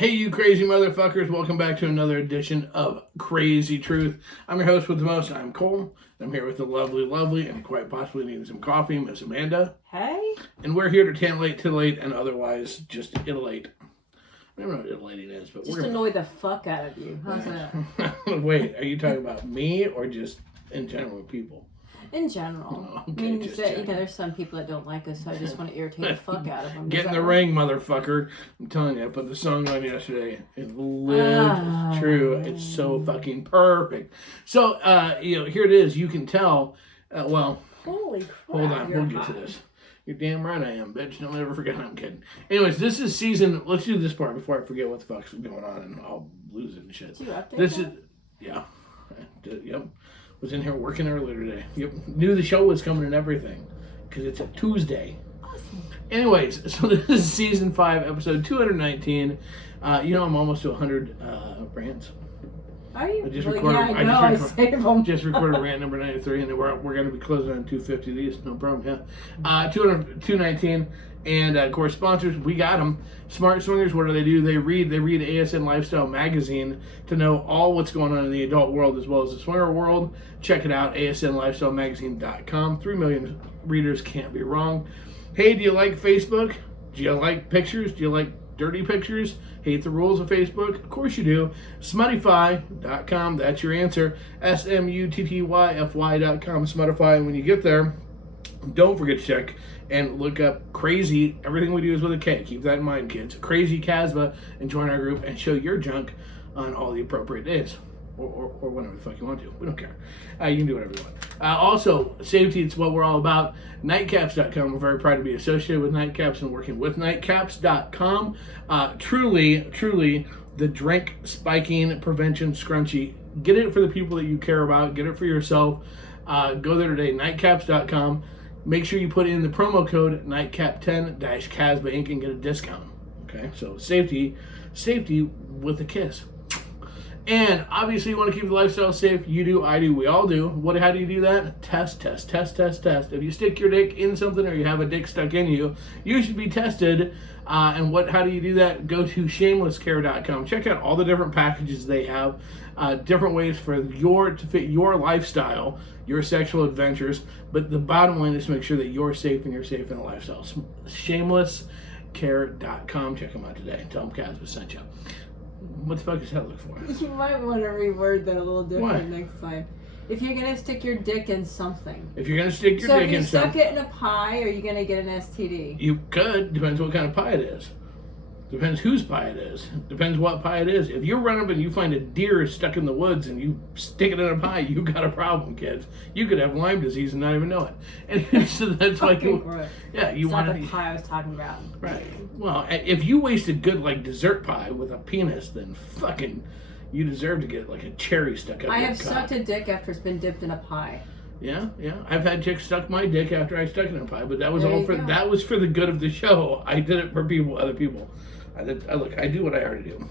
Hey, you crazy motherfuckers. Welcome back to another edition of Crazy Truth. I'm your host with the most. I'm Cole. I'm here with the lovely, and quite possibly needing some coffee, Miss Amanda. Hey. And we're here to titillate, and otherwise just iterate. I don't know what iterating is, but just we're annoy the fuck out of you. How's that? Wait, are you talking about me or just in general with people? In general. Oh, okay, there's some people that don't like us, so I just want to irritate the fuck out of them. Get in the ring, motherfucker. I'm telling you, I put the song on yesterday. It lived true. It's so fucking perfect. So, here it is. You can tell. Holy crap. Hold on, we'll get to this. You're damn right I am, bitch. Don't ever forget I'm kidding. Anyways, this is season. Let's do this part before I forget what the fuck's going on and I'll lose it and shit. Did you update this that? is, yeah. Yep. Was in here working earlier today. Yep. Knew the show was coming and everything. Because it's a Tuesday. Awesome. Anyways, so this is season 5, episode 219. I'm almost to 100 brands. Are you? I just just recorded rant number 93, and we're going to be closing on 250 of these. No problem, yeah. 219. And, of course, sponsors, we got them. Smart Swingers, what do? They read ASN Lifestyle Magazine to know all what's going on in the adult world as well as the swinger world. Check it out, asnlifestylemagazine.com. 3 million readers, can't be wrong. Hey, do you like Facebook? Do you like pictures? Do you like dirty pictures? Hate the rules of Facebook? Of course you do. Smuttify.com, that's your answer. SMUTTYFY.com, Smuttify. And when you get there, don't forget to check and look up Krazy. Everything we do is with a K. Keep that in mind, kids. Krazy Casbah, and join our group and show your junk on all the appropriate days. Or whenever the fuck you want to. We don't care. You can do whatever you want. Also, safety, it's what we're all about. Nightcaps.com. We're very proud to be associated with Nightcaps and working with Nightcaps.com. Truly, the drink spiking prevention scrunchie. Get it for the people that you care about. Get it for yourself. Go there today, nightcaps.com. Make sure you put in the promo code NIGHTCAP10-CASBA Inc. and get a discount. Okay, so safety with a kiss. And obviously you want to keep the lifestyle safe. You do, I do, we all do. How do you do that? Test. If you stick your dick in something or you have a dick stuck in you, you should be tested. How do you do that? Go to shamelesscare.com. Check out all the different packages they have. Different ways to fit your lifestyle, your sexual adventures. But the bottom line is to make sure that you're safe and you're safe in the lifestyle. Shamelesscare.com. Check them out today. Tell them Casbah sent you. What the fuck does that look for? You might want to reword that a little different next time. If you're going to stick your dick in something. If you're going to stick your dick in something. So if you stuck it in a pie, are you going to get an STD? You could. Depends what kind of pie it is. Depends whose pie it is. Depends what pie it is. If you're running up and you find a deer stuck in the woods and you stick it in a pie, you got a problem, kids. You could have Lyme disease and not even know it. And so that's why you want the pie I was talking about. Right. Well, if you waste a good dessert pie with a penis, then fucking you deserve to get a cherry stuck up. I have sucked a dick after it's been dipped in a pie. Yeah. I've had chicks suck my dick after I stuck it in a pie, but that was that was for the good of the show. I did it for other people. I do what I already do.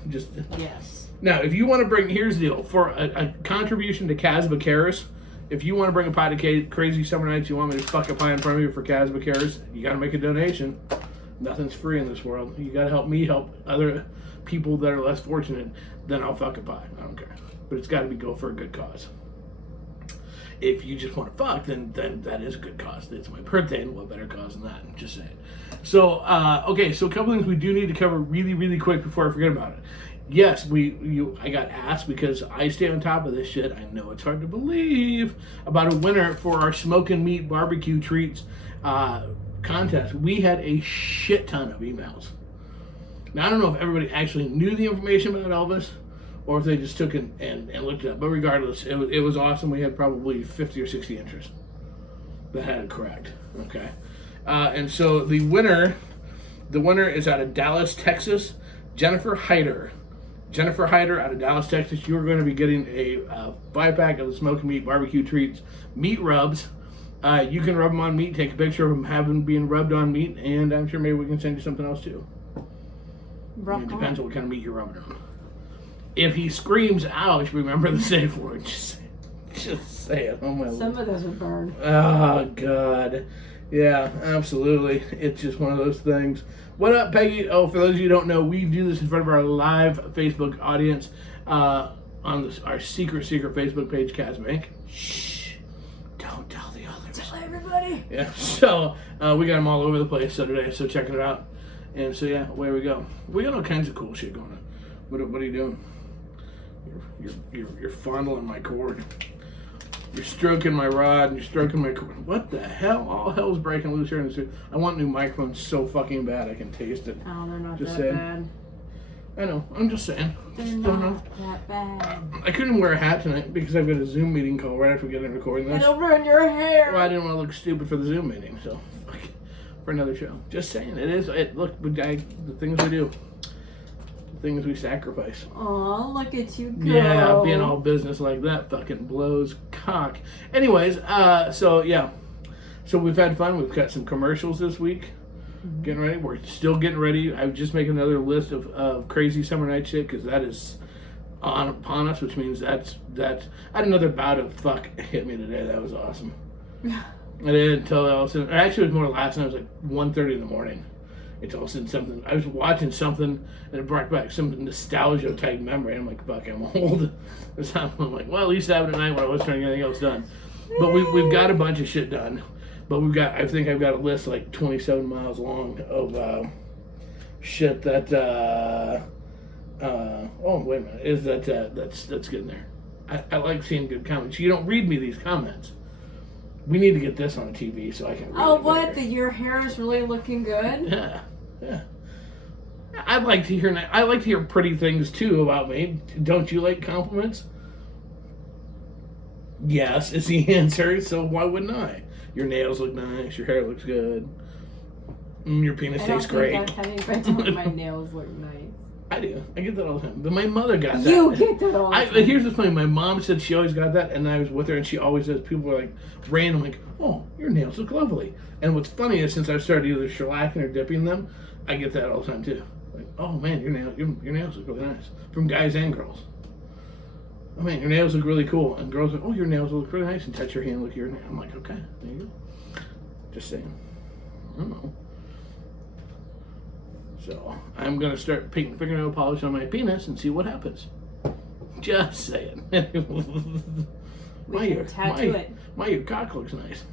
Yes. Now, if you want to here's the deal. For a contribution to Casbah Cares, if you want to bring a pie to Crazy Summer Nights, you want me to fuck a pie in front of you for Casbah Cares, you got to make a donation. Nothing's free in this world. You got to help me help other people that are less fortunate. Then I'll fuck a pie. I don't care. But it's got to go for a good cause. If you just want to fuck, then that is a good cause. It's my birthday, and what better cause than that? I'm just saying. So, so a couple things we do need to cover really quick before I forget about it. Yes, I got asked because I stay on top of this shit. I know it's hard to believe about a winner for our smoke and meat barbecue treats contest. We had a shit ton of emails. Now, I don't know if everybody actually knew the information about Elvis, or if they just took it and looked it up. But regardless, it was awesome. We had probably 50 or 60 entries that had it correct. Okay. And so the winner is out of Dallas, Texas, Jennifer Hyder. Jennifer Hyder out of Dallas, Texas. You're going to be getting a 5-pack of the Smoke and Meat Barbecue Treats meat rubs. You can rub them on meat, take a picture of them having being rubbed on meat, and I'm sure maybe we can send you something else too. It depends on what kind of meat you're rubbing on. If he screams ouch, remember the safe word. Just say it. Oh my Some of those would burn. Oh God. Yeah, absolutely. It's just one of those things. What up, Peggy? Oh, for those of you who don't know, we do this in front of our live Facebook audience on our secret Facebook page, Kazbank. Shh. Don't tell the others. Tell everybody. Yeah, so we got them all over the place today, so checking it out. And so, yeah, away we go. We got all kinds of cool shit going on. What are you doing? You're fondling my cord. You're stroking my rod and you're stroking my cord. What the hell? All hell's breaking loose here in the studio. I want new microphones so fucking bad I can taste it. Oh, they're not Just that saying. bad. I know. I'm just saying. They're Just don't know. not that bad. I couldn't wear a hat tonight because I've got a Zoom meeting call right after we get done recording this. It'll ruin your hair. Well, I didn't want to look stupid for the Zoom meeting, so fuck it. For another show. Just saying. It is. Look, the things we do. Things we sacrifice. Oh, look at you go. Yeah, being all business like that fucking blows cock. Anyways, so yeah. So we've had fun. We've got some commercials this week. Mm-hmm. Getting ready. We're still getting ready. I'm just making another list of crazy summer night shit because that is upon us, which means that's I had another bout of fuck hit me today. That was awesome. I didn't until all of a sudden. Actually, it was more last night. It was like 1:30 in the morning. It's all of a sudden something. I was watching something and it brought back some nostalgia type memory. I'm like, fuck, I'm old. I'm like, well, at least I have it at night when I was trying to get anything else done. But we've got a bunch of shit done. But I think I've got a list like 27 miles long of shit that. Oh wait a minute, is that's getting there. I like seeing good comments. You don't read me these comments. We need to get this on TV so I can read it what? better. That your hair is really looking good? Yeah. Yeah. I like to hear pretty things too about me. Don't you like compliments? Yes, is the answer, so why wouldn't I? Your nails look nice, your hair looks good. Your penis tastes great. I don't my nails look nice. I do. I get that all the time. But my mother got that. You get that all the time. Here's the thing. My mom said she always got that, and I was with her, and she always says, people are like, random, like, oh, your nails look lovely. And what's funny is since I've started either shellacking or dipping them, I get that all the time, too. Like, oh, man, your nails look really nice. From guys and girls. Oh, man, your nails look really cool. And girls are like, oh, your nails look really nice, and touch your hand, look at your nail. I'm like, okay, there you go. Just saying. I don't know. So I'm gonna start painting fingernail polish on my penis and see what happens. Just saying. Your cock looks nice.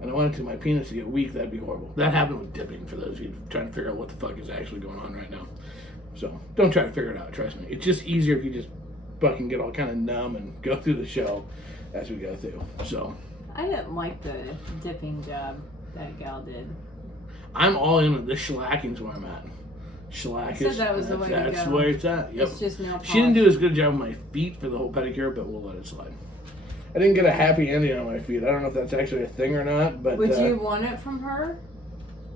I don't want my penis to get weak. That'd be horrible. That happened with dipping. For those of you trying to figure out what the fuck is actually going on right now, so don't try to figure it out. Trust me. It's just easier if you just fucking get all kind of numb and go through the show as we go through. So I didn't like the dipping job that gal did. I'm all in on this shellacking's where I'm at. Shellac said that was the way to that's go. where it's at. Yep. It's just nail polish. She didn't do as good a job with my feet for the whole pedicure, but we'll let it slide. I didn't get a happy ending on my feet. I don't know if that's actually a thing or not, but would you want it from her?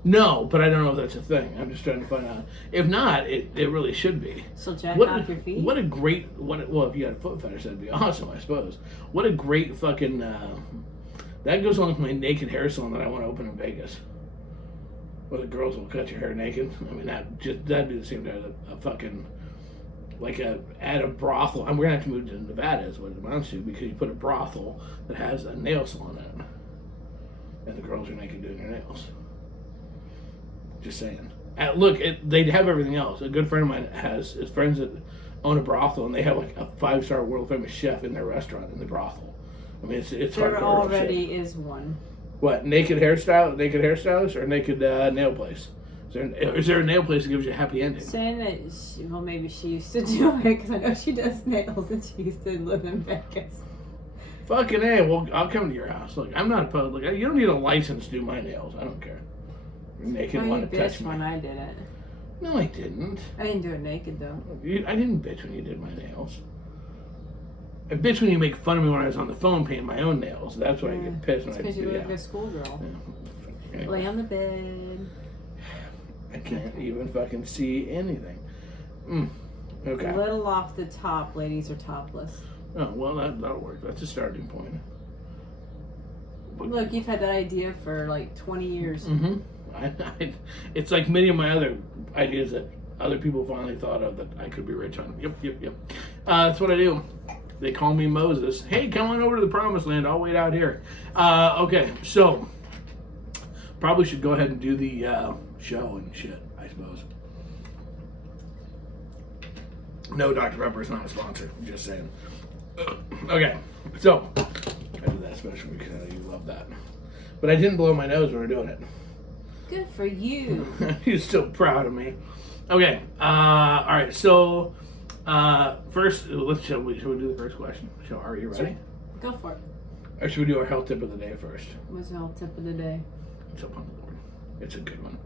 No, but I don't know if that's a thing. I'm just trying to find out. If not, it really should be. So jack off your feet? Well, if you had a foot fetish, that'd be awesome, I suppose. What a great fucking that goes along with my naked hair salon that I want to open in Vegas. Where the girls will cut your hair naked. I mean, that'd be the same as a fucking, like at a brothel. We're gonna have to move to Nevada is what it amounts to, because you put a brothel that has a nail salon in it. And the girls are naked doing their nails. Just saying. Look, they'd have everything else. A good friend of mine has friends that own a brothel, and they have like a 5-star world famous chef in their restaurant in the brothel. I mean, it's there hardcore already shit. is one. What, naked hairstylist or naked nail place? Is there a nail place that gives you a happy ending? Saying that, maybe she used to do it, because I know she does nails and she used to live in Vegas. Fucking A, well, I'll come to your house. Look, I'm not opposed. Look, you don't need a license to do my nails. I don't care. You're naked, want to touch me. When I did it. No, I didn't. I didn't do it naked, though. I didn't bitch when you did my nails. I bitch when you make fun of me when I was on the phone painting my own nails. That's why I get pissed when I do. Because you look like a schoolgirl. Yeah. Anyway. Lay on the bed. I can't even fucking see anything. Okay. A little off the top. Ladies are topless. Oh, well, that'll work. That's a starting point. But, look, you've had that idea for like 20 years. Mm-hmm. It's like many of my other ideas that other people finally thought of that I could be rich on. Yep. That's what I do. They call me Moses. Hey, come on over to the promised land. I'll wait out here. Okay, so Probably should go ahead and do the show and shit, I suppose. No, Dr. Pepper is not a sponsor. I'm just saying. Okay, so I did that special because you love that. But I didn't blow my nose when we were doing it. Good for you. You're so proud of me. Okay, all right, so first, should we do the first question? So, are you ready? Sure. Go for it. Or should we do our health tip of the day first? What's the health tip of the day? It's up on the board. It's a good one.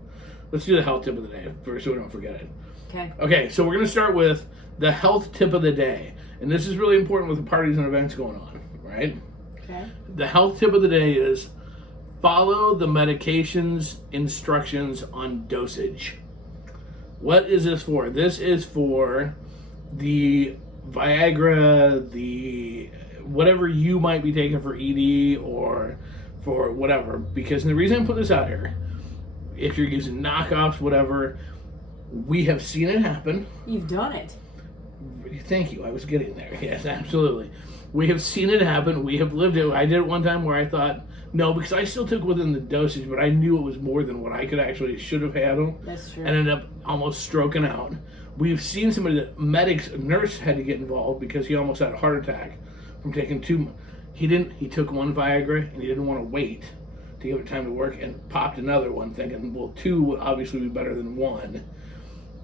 Let's do the health tip of the day first so we don't forget it. Okay. Okay, so we're going to start with the health tip of the day. And this is really important with the parties and events going on, right? Okay. The health tip of the day is follow the medication's instructions on dosage. What is this for? This is for the Viagra, the whatever you might be taking for ED or for whatever. Because the reason I put this out here, if you're using knockoffs, whatever, we have seen it happen. You've done it. Thank you. I was getting there. Yes, absolutely. We have seen it happen. We have lived it. I did it one time where I thought, no, because I still took within the dosage, but I knew it was more than what I should have handled. That's true. And ended up almost stroking out. We've seen somebody that a nurse had to get involved because he almost had a heart attack from taking he took one Viagra and he didn't want to wait to give it time to work and popped another one thinking, well, 2 would obviously be better than 1.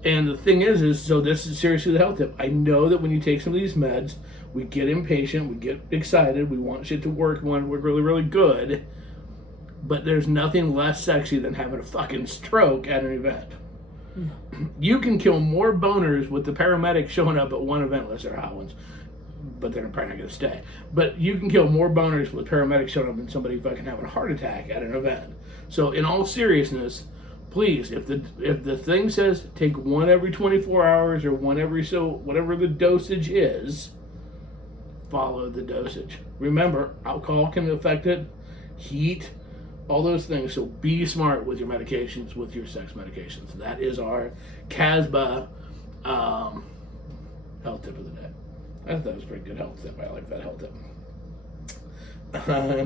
And the thing is so this is seriously the health tip. I know that when you take some of these meds, we get impatient, we get excited, we want shit to work, we want it to work really, really good. But there's nothing less sexy than having a fucking stroke at an event. No. You can kill more boners with the paramedics showing up at one event, unless they're hot ones, but they're probably not going to stay. But you can kill more boners with paramedics showing up than somebody fucking having a heart attack at an event. So in all seriousness, please, if the thing says take 1 every 24 hours or 1 every whatever the dosage is, follow the dosage. Remember, alcohol can affect it, heat, all those things. So be smart with your medications, with your sex medications. That is our Casbah health tip of the day. I thought that was a pretty good health tip. I like that health tip.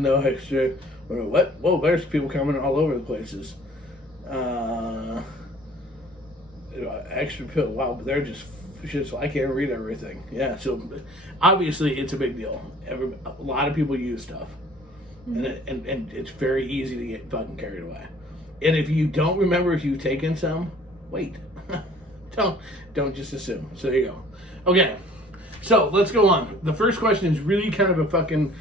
No extra. What? Whoa, there's people coming all over the places. Extra pill. Wow, but they're just I can't read everything. Yeah, so obviously it's a big deal. A lot of people use stuff, and it's very easy to get fucking carried away. And if you don't remember if you've taken some, wait. don't just assume. So there you go. Okay, so let's go on. The first question is really kind of a fucking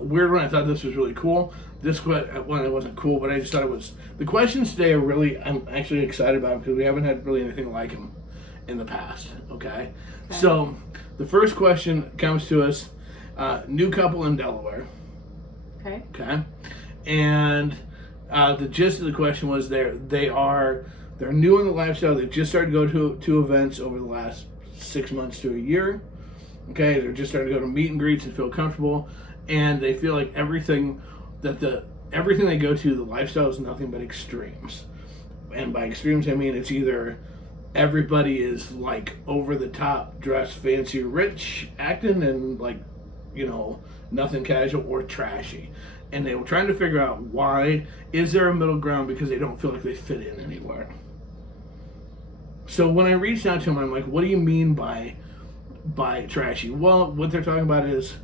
weird one. I thought this was really cool. This one, it wasn't cool, but I just thought it was. The questions today are really, I'm actually excited about them because we haven't had really anything like them in the past. Okay? So the first question comes to us, new couple in Delaware. Okay. And the gist of the question was they're new in the lifestyle. They've just started to go to events over the last 6 months to a year. Okay, they're just starting to go to meet and greets and feel comfortable, and they feel like everything they go to, the lifestyle is nothing but extremes. And by extremes, I mean it's either everybody is like over the top, dressed fancy, rich, acting, and like, nothing casual, or trashy. And they were trying to figure out why is there a middle ground, because they don't feel like they fit in anywhere. So when I reached out to them, I'm like, what do you mean by trashy? Well, what they're talking about is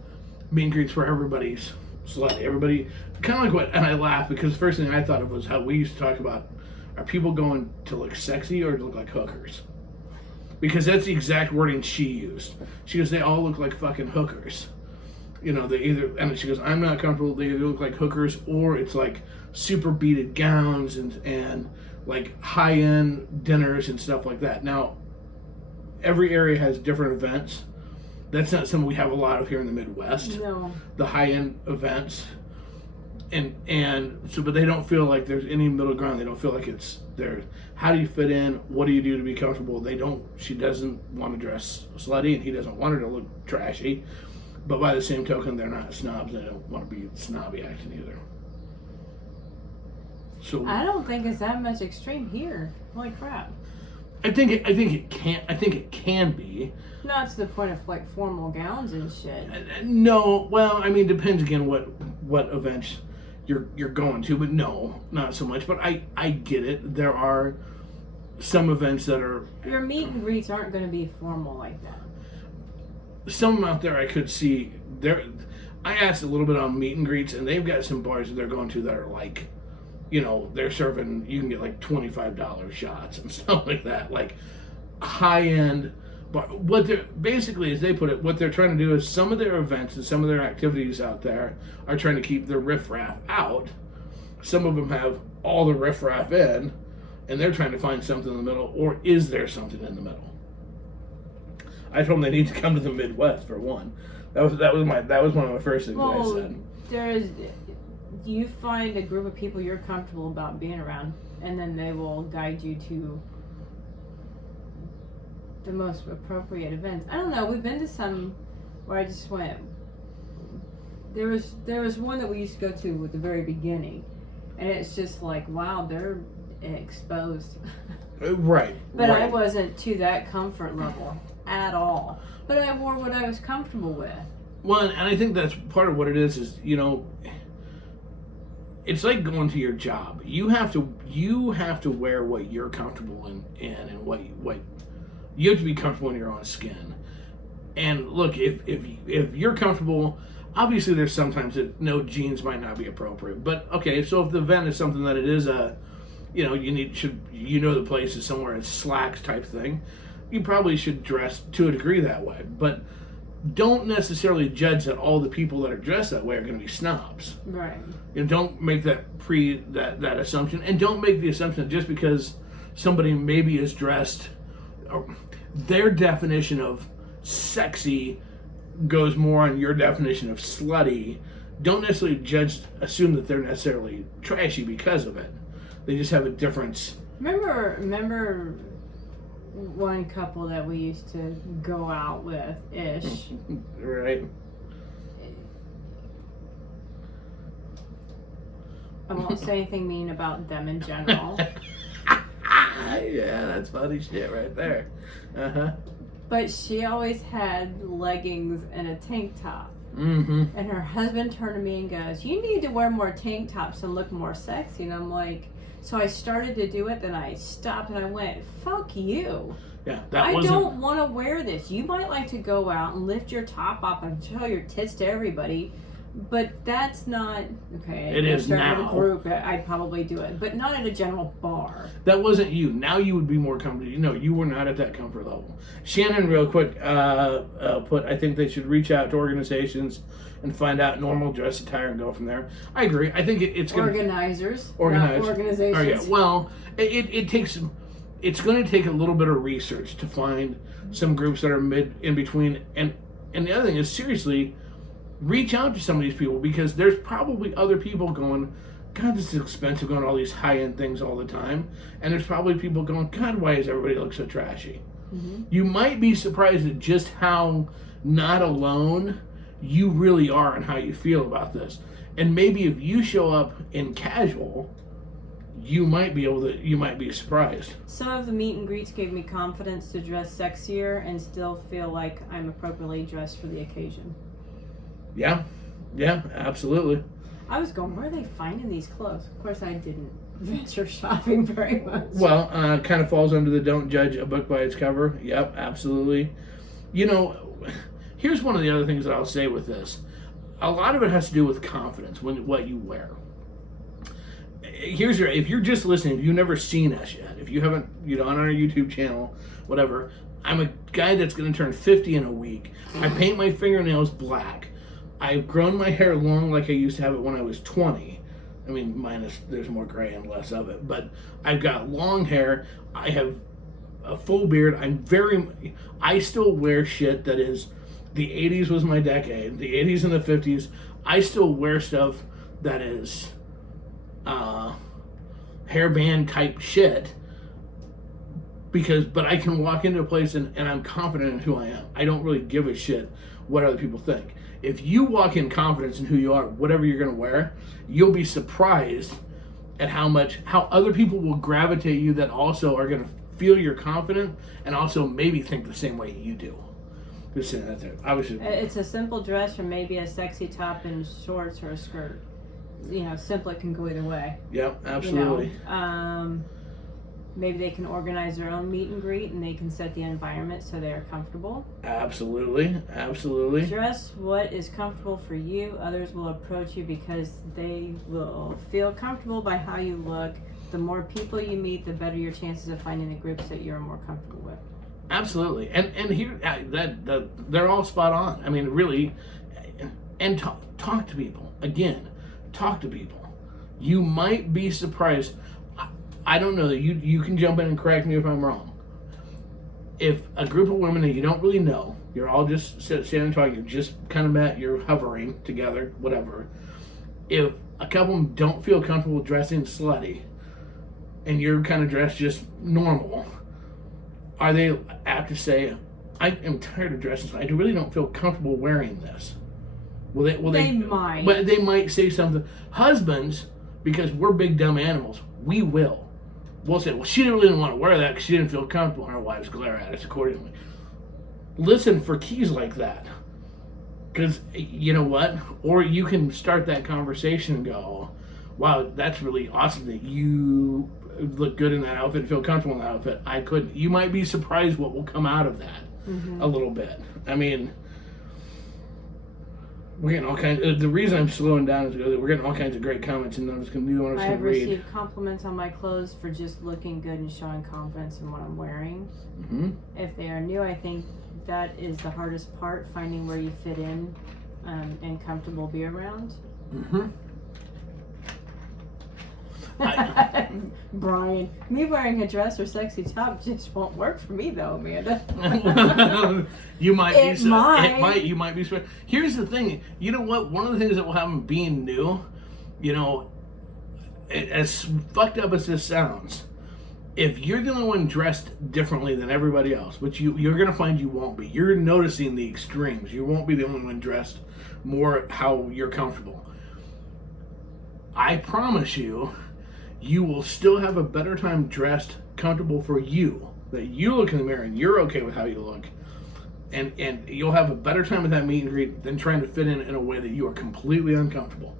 meet and greets for everybody's slutty. Everybody, kind of like what, and I laugh because the first thing I thought of was how we used to talk about, are people going to look sexy or to look like hookers? Because that's the exact wording she used. She goes, they all look like fucking hookers. They either, and she goes, I'm not comfortable, they either look like hookers or it's like super beaded gowns and like high-end dinners and stuff like that. Now, every area has different events. That's not something we have a lot of here in the Midwest. No. The high-end events. And so, but they don't feel like there's any middle ground. They don't feel like it's there. How do you fit in? What do you do to be comfortable? She doesn't want to dress slutty, and he doesn't want her to look trashy. But by the same token, they're not snobs. They don't want to be snobby acting either. So I don't think it's that much extreme here. Holy crap. I think it can be. Not to the point of like formal gowns and shit. No, well, I mean, depends again what events you're going to, but no, not so much. But I get it. There are some events that are... Your meet and greets aren't going to be formal like that. Some out there I could see... I asked a little bit on meet and greets, and they've got some bars that they're going to that are like, you know, they're serving... You can get like $25 shots and stuff like that. Like, high-end... But what they're... Basically, as they put it, what they're trying to do is some of their events and some of their activities out there are trying to keep the riffraff out. Some of them have all the riffraff in, and they're trying to find something in the middle, or is there something in the middle? I told them they need to come to the Midwest for one. That was one of my first things that I said. You find a group of people you're comfortable about being around, and then they will guide you to the most appropriate events. I don't know. We've been to some where I just went. There was one that we used to go to at the very beginning, and it's just like, wow, they're exposed. Right. But right. I wasn't to that comfort level at all. But I wore what I was comfortable with. Well, and I think that's part of what it is, you know, it's like going to your job. You have to wear what you're comfortable in and what you have to be comfortable in your own skin. And look, if you're comfortable, obviously there's sometimes that no, jeans might not be appropriate. But okay, so if the event is something that it is a, you know, the place is somewhere it's slacks type thing, you probably should dress to a degree that way. But don't necessarily judge that all the people that are dressed that way are going to be snobs. Right. You know, don't make that assumption, and don't make the assumption that just because somebody maybe is dressed, their definition of sexy goes more on your definition of slutty. Don't necessarily assume that they're necessarily trashy because of it. They just have a difference. Remember one couple that we used to go out with ish. Right. I won't say anything mean about them in general. Yeah, that's funny shit right there. Uh-huh. But she always had leggings and a tank top. Mm-hmm. And her husband turned to me and goes, "You need to wear more tank tops and look more sexy." And I'm like, so I started to do it, then I stopped and I went, "Fuck you. Yeah, I don't want to wear this. You might like to go out and lift your top up and show your tits to everybody, but that's not okay." It is now. With a group, I'd probably do it, but not at a general bar. That wasn't you. Now you would be more comfortable. No, you were not at that comfort level. Shannon, real quick, I think they should reach out to organizations and find out normal dress attire and go from there. I agree. I think it's going to... Organizers, not organizations. Oh, yeah. Well, it's going to take a little bit of research to find some groups that are in between. And the other thing is, seriously, reach out to some of these people, because there's probably other people going, "God, this is expensive, going to all these high-end things all the time." And there's probably people going, "God, why does everybody look so trashy?" Mm-hmm. You might be surprised at just how not alone you really are and how you feel about this. And maybe if you show up in casual, you might be surprised. Some of the meet and greets gave me confidence to dress sexier and still feel like I'm appropriately dressed for the occasion. Yeah, absolutely. I was going, where are they finding these clothes? Of course, I didn't venture shopping very much. Well, kind of falls under the don't judge a book by its cover. Yep, absolutely. You know, here's one of the other things that I'll say with this. A lot of it has to do with confidence, what you wear. If you're just listening, if you've never seen us yet, if you haven't, on our YouTube channel, whatever, I'm a guy that's going to turn 50 in a week. I paint my fingernails black. I've grown my hair long like I used to have it when I was 20. I mean, there's more gray and less of it, but I've got long hair. I have a full beard. I still wear shit that is, the 80s was my decade, the 80s and the 50s. I still wear stuff that is hairband type shit, but I can walk into a place and I'm confident in who I am. I don't really give a shit what other people think. If you walk in confidence in who you are, whatever you're going to wear, you'll be surprised at how other people will gravitate you that also are going to feel you're confident and also maybe think the same way you do. Just saying that there. Obviously, it's a simple dress or maybe a sexy top and shorts or a skirt. simple, it can go either way. Yep, absolutely. Maybe they can organize their own meet and greet, and they can set the environment so they are comfortable. Absolutely. Dress what is comfortable for you. Others will approach you because they will feel comfortable by how you look. The more people you meet, the better your chances of finding the groups that you're more comfortable with. Absolutely, and here that they're all spot on. I mean, really, and talk to people again. Talk to people. You might be surprised. I don't know that you can jump in and correct me if I'm wrong. If a group of women that you don't really know, you're all just standing talking, you just kind of met, you're hovering together, whatever. If a couple of them don't feel comfortable dressing slutty, and you're kind of dressed just normal, are they apt to say, I am tired of dressing slutty, I really don't feel comfortable wearing this? They might. But they might say something. Husbands, because we're big dumb animals, we will. We'll say, well, she really didn't want to wear that because she didn't feel comfortable, and our wives glare at us accordingly. Listen for keys like that. Because, you know what? Or you can start that conversation and go, wow, that's really awesome that you look good in that outfit, feel comfortable in that outfit. I couldn't. You might be surprised what will come out of that a little bit. I mean, we're getting all kinds. The reason I'm slowing down is because we're getting all kinds of great comments, and I'm just going to do one. I have received compliments on my clothes for just looking good and showing confidence in what I'm wearing. If they are new, I think that is the hardest part: finding where you fit in and comfortable be around. Brian, me wearing a dress or sexy top just won't work for me, though, Amanda. You might It be. might. It might. You might be. Here's the thing. You know what? One of the things that will happen being new, as fucked up as this sounds, if you're the only one dressed differently than everybody else, which you're gonna find you won't be. You're noticing the extremes. You won't be the only one dressed more how you're comfortable. I promise you. You will still have a better time dressed comfortable for you. That you look in the mirror and you're okay with how you look. And you'll have a better time with that meet and greet than trying to fit in a way that you are completely uncomfortable.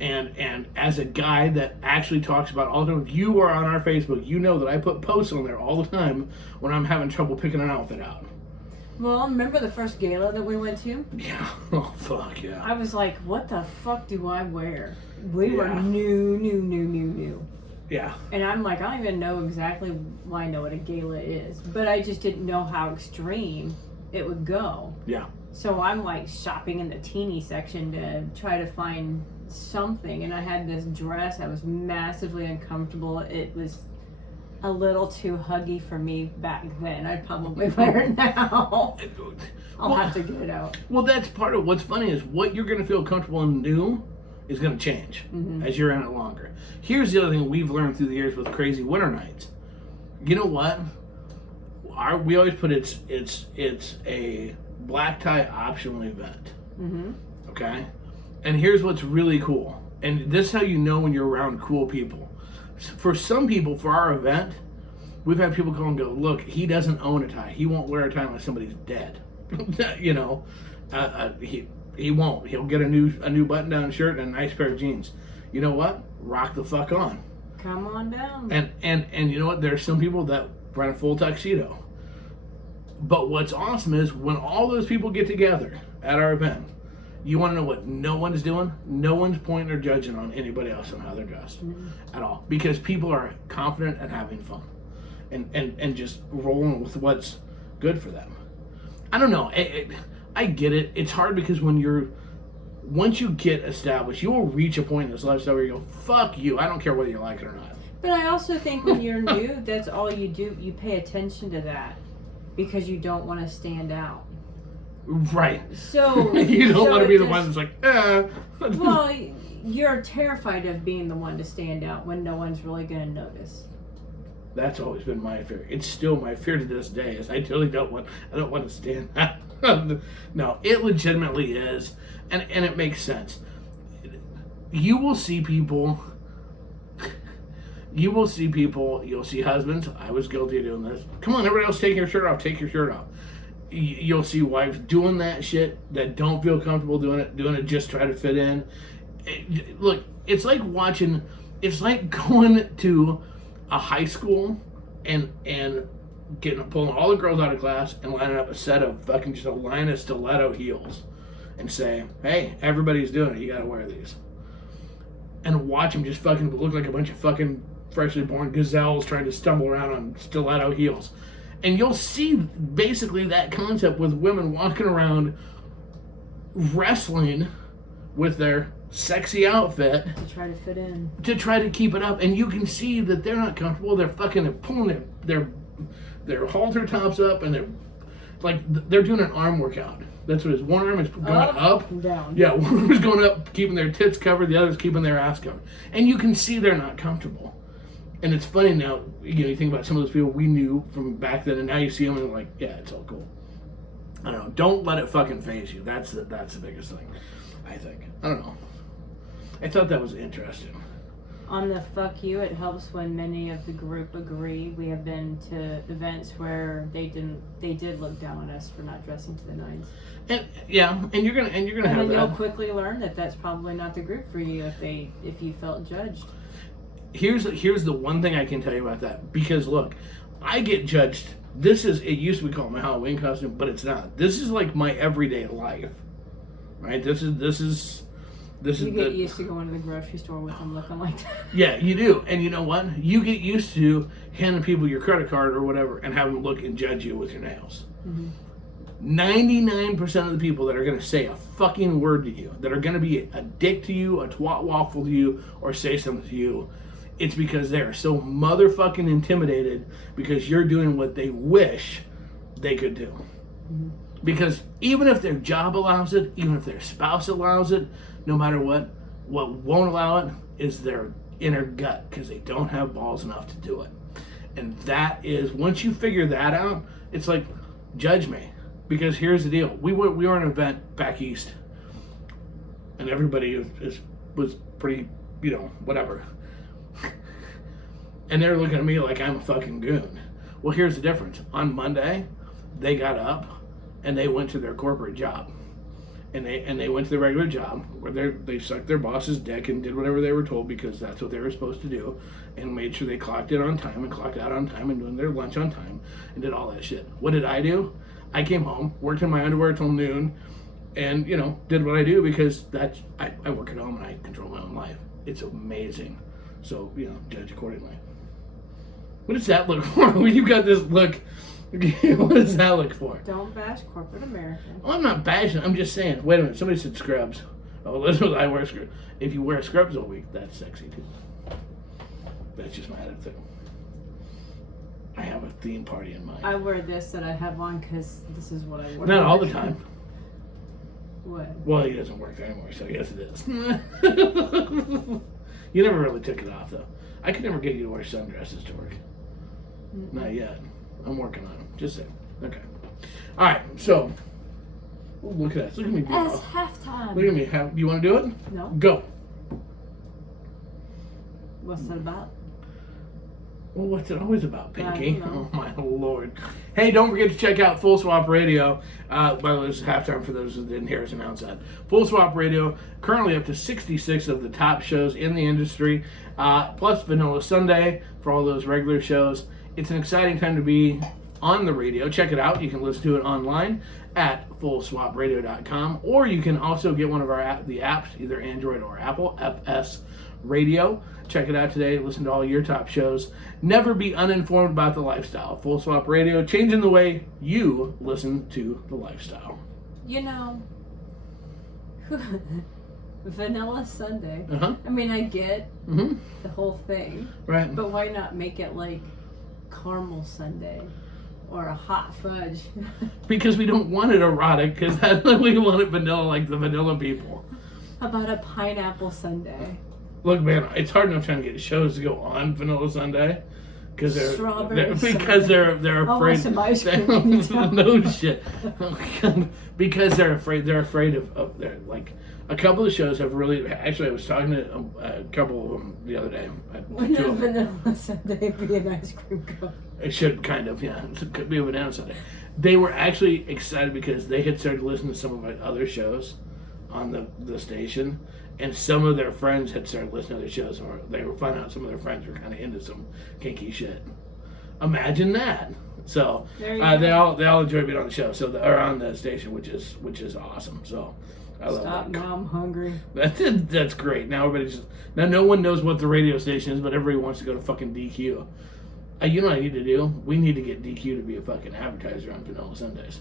And as a guy that actually talks about all the time, if you are on our Facebook, you know that I put posts on there all the time when I'm having trouble picking an outfit out. Well, remember the first gala that we went to? Yeah. Oh, fuck, yeah. I was like, what the fuck do I wear? We were new. Yeah. And I'm like, I don't even know exactly why I know what a gala is. But I just didn't know how extreme it would go. Yeah. So I'm like shopping in the teeny section to try to find something. And I had this dress that was massively uncomfortable. It was a little too huggy for me back then. I'd probably wear it now. I'll have to get it out. Well, that's part of what's funny is what you're going to feel comfortable in new is going to change as you're in it longer. Here's the other thing we've learned through the years with Crazy Winter Nights. You know what? We always put it's a black tie optional event. Okay? And here's what's really cool. And this is how you know when you're around cool people. For some people, for our event, we've had people come and go, look, he doesn't own a tie. He won't wear a tie unless somebody's dead. He won't. He'll get a new button-down shirt and a nice pair of jeans. You know what? Rock the fuck on. Come on down. And you know what? There's some people that run a full tuxedo. But what's awesome is when all those people get together at our event, you want to know what no one's doing? No one's pointing or judging on anybody else on how they're dressed at all. Because people are confident and having fun. And just rolling with what's good for them. I don't know. I get it. It's hard because once you get established, you will reach a point in this lifestyle where you go, fuck you. I don't care whether you like it or not. But I also think when you're new, that's all you do. You pay attention to that because you don't want to stand out. Right. So you don't want to be the one that's like, Well, you're terrified of being the one to stand out when no one's really going to notice. That's always been my fear. It's still my fear to this day. Is I totally don't want to stand out. No, it legitimately is, and it makes sense. You will see people. You'll see husbands. I was guilty of doing this. Come on, everybody else, take your shirt off. Take your shirt off. You'll see wives doing that shit that don't feel comfortable doing it just try to fit in, look, it's like watching. It's like going to a high school and pulling all the girls out of class and lining up a set of fucking just a line of stiletto heels and saying, "Hey, everybody's doing it. You got to wear these." And watch them just fucking look like a bunch of fucking freshly born gazelles trying to stumble around on stiletto heels. And you'll see basically that concept with women walking around wrestling with their sexy outfit to try to fit in, to try to keep it up. And you can see that they're not comfortable. They're pulling their halter tops up, and they're doing an arm workout. That's what it is. One arm is going up and down. Yeah, one arm is going up, keeping their tits covered. The other is keeping their ass covered. And you can see they're not comfortable. And it's funny now, you think about some of those people we knew from back then, and now you see them and they're like, yeah, it's all cool. I don't know. Don't let it fucking faze you. That's the biggest thing, I think. I don't know. I thought that was interesting. On the fuck you, it helps when many of the group agree. We have been to events where they did look down on us for not dressing to the nines. And you're gonna have that. And then you'll quickly learn that that's probably not the group for you if you felt judged. Here's the one thing I can tell you about that, because look, I get judged. It used to be called my Halloween costume, but it's not. This is like my everyday life, right? This is. You get used to going to the grocery store with them looking like that. Yeah, you do. And you know what? You get used to handing people your credit card or whatever and having them look and judge you with your nails. Mm-hmm. 99% of the people that are going to say a fucking word to you, that are going to be a dick to you, a twat waffle to you, or say something to you, it's because they're so motherfucking intimidated because you're doing what they wish they could do. Mm-hmm. Because even if their job allows it, even if their spouse allows it, no matter what won't allow it is their inner gut, because they don't have balls enough to do it. And that is, once you figure that out, it's like, judge me. Because here's the deal. We were at an event back east, and everybody was pretty, whatever. And they're looking at me like I'm a fucking goon. Well, here's the difference. On Monday, they got up and they went to their corporate job. And they went to their regular job where they sucked their boss's dick and did whatever they were told, because that's what they were supposed to do, and made sure they clocked in on time and clocked out on time and doing their lunch on time and did all that shit. What did I do? I came home, worked in my underwear till noon, and did what I do, because I work at home and I control my own life. It's amazing. So judge accordingly. What does that look for? When you got this look. What does that look for? Don't bash corporate America. Well, I'm not bashing. I'm just saying. Wait a minute. Somebody said scrubs. Oh, Elizabeth, I wear scrubs. If you wear scrubs all week, that's sexy too. That's just my attitude. I have a theme party in mind. I wear this that I have on because this is what I wear. Not all the time. What? Well, he doesn't work there anymore, so yes, it is. You never really took it off, though. I could never get you to wear sundresses to work. Mm-hmm. Not yet. I'm working on them. Just saying. Okay. All right. So, look at that. Look at me. It's halftime. Look at me. Do you want to do it? No. Go. What's that about? Well, what's it always about, Pinky? Oh, my Lord. Hey, don't forget to check out Full Swap Radio. By the way, this is halftime for those who didn't hear us announce that. Full Swap Radio, currently up to 66 of the top shows in the industry, plus Vanilla Sunday for all those regular shows. It's an exciting time to be on the radio. Check it out. You can listen to it online at fullswapradio.com, or you can also get one of the apps, either Android or Apple, FS Radio. Check it out today. Listen to all your top shows. Never be uninformed about the lifestyle. Full Swap Radio, changing the way you listen to the lifestyle. Vanilla Sunday. Uh-huh. I mean, I get the whole thing. Right. But why not make it like caramel sundae or a hot fudge? Because we don't want it erotic, because we want it vanilla like the vanilla people. How about a pineapple sundae? Look, man, it's hard enough trying to get shows to go on Vanilla Sunday because they're afraid. Some ice cream. No shit. Oh, God. Because they're afraid of their, like, a couple of shows have really. Actually, I was talking to a couple of them the other day. Wouldn't a Vanilla Sunday be an ice cream cone? It should kind of, yeah. It could be a Vanilla Sunday. They were actually excited because they had started listening to some of my other shows on the station, and some of their friends had started listening to their shows, or they were finding out some of their friends were kind of into some kinky shit. Imagine that. So they all enjoy being on the show, or on the station, which is awesome. So I love Stop, that. now I'm hungry. That's great. Now no one knows what the radio station is, but everybody wants to go to fucking DQ. You know what I need to do? We need to get DQ to be a fucking advertiser on Vanilla Sundays.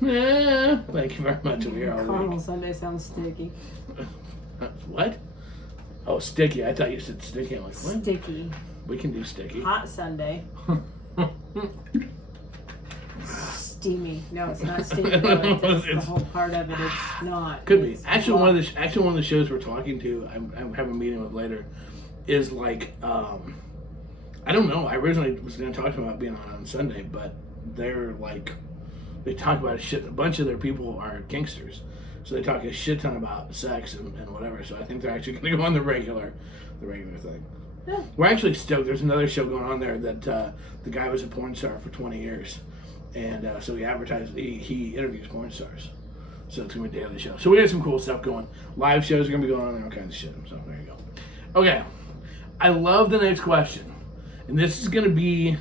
Yeah, thank you very much. Carnal Sunday sounds sticky. What? Oh, sticky. I thought you said sticky. I'm like, what? Sticky. We can do sticky. Hot Sunday. Steamy. No, it's not steamy. No, it's the whole part of it. It's not. Could be. Actually, one of the shows we're talking to, I'm having a meeting with later, is like, I don't know. I originally was going to talk to them about being on Sunday, but they're like, they talk about a bunch of their people are gangsters. So they talk a shit ton about sex and whatever. So I think they're actually going to go on the regular thing. Yeah. We're actually stoked. There's another show going on there that the guy was a porn star for 20 years. And so he advertised, he interviews porn stars. So it's going to be a daily show. So we got some cool stuff going. Live shows are going to be going on there, all kinds of shit. So there you go. Okay. I love the next question. And this is going to be,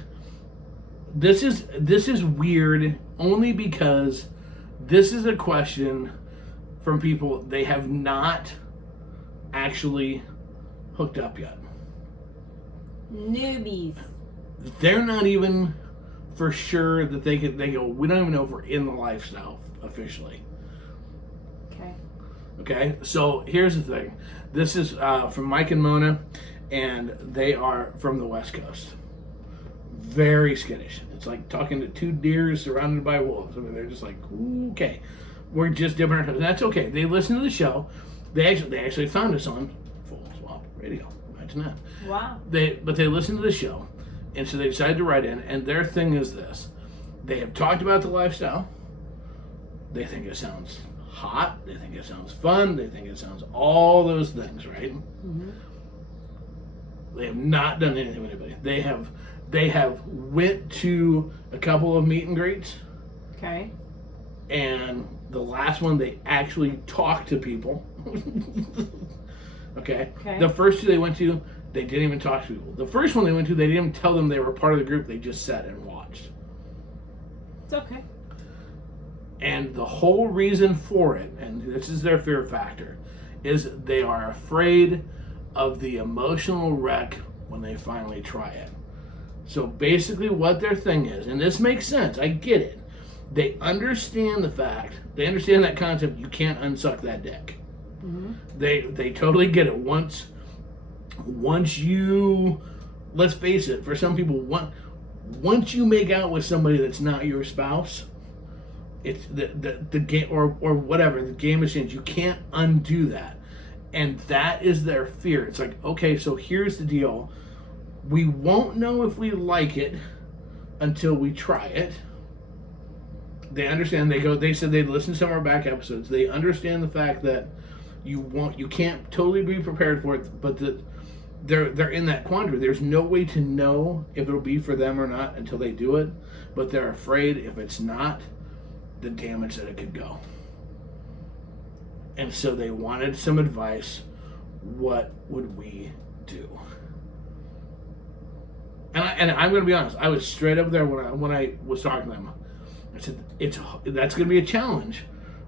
this is weird only because this is a question from people they have not actually hooked up yet. Newbies. They're not even for sure that they go, we don't even know if we're in the lifestyle officially. Okay, so here's the thing. This is from Mike and Mona, and they are from the West Coast. Very skittish. It's like talking to two deers surrounded by wolves. I mean, they're just like, okay, we're just dipping our toes. And that's okay. They listen to the show. They actually found us on Full Swap Radio. Imagine that. Wow. But they listened to the show, and so they decided to write in. And their thing is this: they have talked about the lifestyle. They think it sounds hot. They think it sounds fun. They think it sounds all those things, right? Mm-hmm. They have not done anything with anybody. They have went to a couple of meet and greets. Okay. And the last one, they actually talked to people. Okay. The first two they went to, they didn't even talk to people. The first one they went to, they didn't even tell them they were part of the group. They just sat and watched. It's okay. And the whole reason for it, and this is their fear factor, is they are afraid of the emotional wreck when they finally try it. So basically what their thing is, and this makes sense, I get it. They understand they understand that concept, you can't unsuck that dick. Mm-hmm. They totally get it. Once you, let's face it, for some people, once you make out with somebody that's not your spouse, it's the game, or whatever, the game has changed. You can't undo that. And that is their fear. It's like, okay, so here's the deal. We won't know if we like it until we try it. They understand. They said they'd listen to some of our back episodes. They understand the fact that you can't totally be prepared for it, but they're in that quandary. There's no way to know if it'll be for them or not until they do it. But they're afraid if it's not, the damage that it could go. And so they wanted some advice. What would we do? And I'm going to be honest. I was straight up there when I was talking to them. I said that's going to be a challenge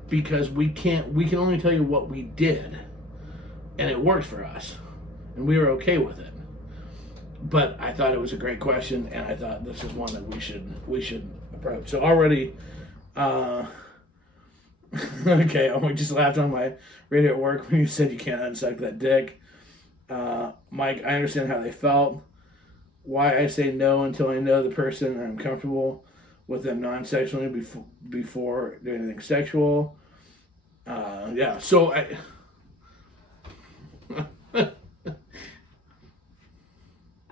because we can only tell you what we did, and it worked for us, and we were okay with it. But I thought it was a great question, and I thought this is one that we should approach. So already. Okay, I just laughed on my radio at work when you said you can't unsuck that dick. Mike, I understand how they felt. Why I say no until I know the person and I'm comfortable with them non-sexually before doing anything sexual. Yeah, so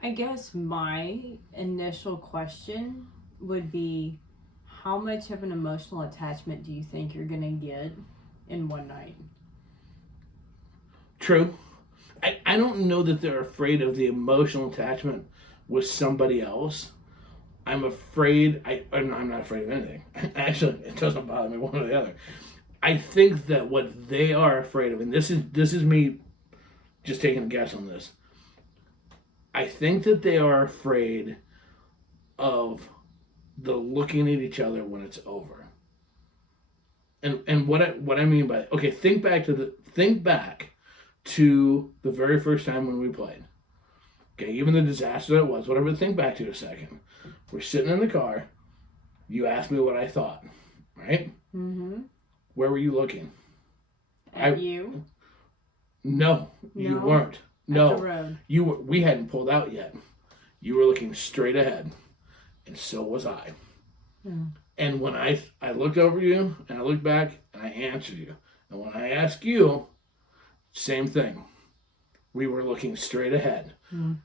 I guess my initial question would be, how much of an emotional attachment do you think you're going to get in one night? True. I don't know that they're afraid of the emotional attachment with somebody else. I'm afraid, I'm not afraid of anything. Actually, it doesn't bother me one or the other. I think that what they are afraid of, and this is me just taking a guess on this. I think that they are afraid of the looking at each other when it's over. And what I mean by, okay, think back to the very first time when we played. Okay, even the disaster that was, whatever. Think back to it a second. We're sitting in the car. You asked me what I thought, right? Mm-hmm. Where were you looking? At you? No, you weren't. No, at the road. You were. We hadn't pulled out yet. You were looking straight ahead, and so was I. Mm. And when I looked over you, and I looked back, and I answered you. And when I asked you, same thing. We were looking straight ahead. Mm.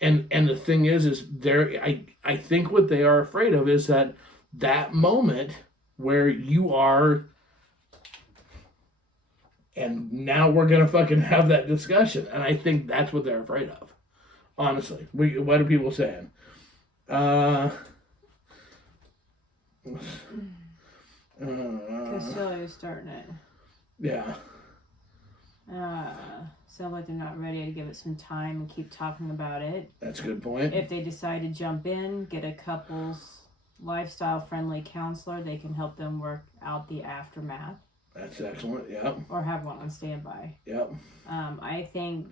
And the thing is there. I think what they are afraid of is that moment where you are. And now we're gonna fucking have that discussion, and I think that's what they're afraid of. Honestly, what are people saying? Castillo's starting it. Yeah. Sounds like they're not ready to give it some time and keep talking about it. That's a good point. If they decide to jump in, get a couple's lifestyle-friendly counselor, they can help them work out the aftermath. That's excellent. Yep. Or have one on standby. Yep. I think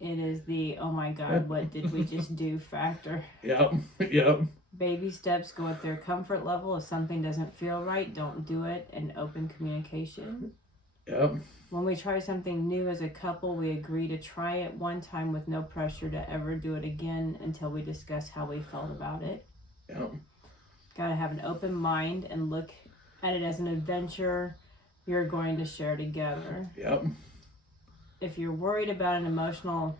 it is the, oh my God, what did we just do factor. Yep. Yep. Baby steps, go at their comfort level. If something doesn't feel right, don't do it. And open communication. Yep. When we try something new as a couple, we agree to try it one time with no pressure to ever do it again until we discuss how we felt about it. Yep. Gotta have an open mind and look at it as an adventure you're going to share together. Yep. If you're worried about an emotional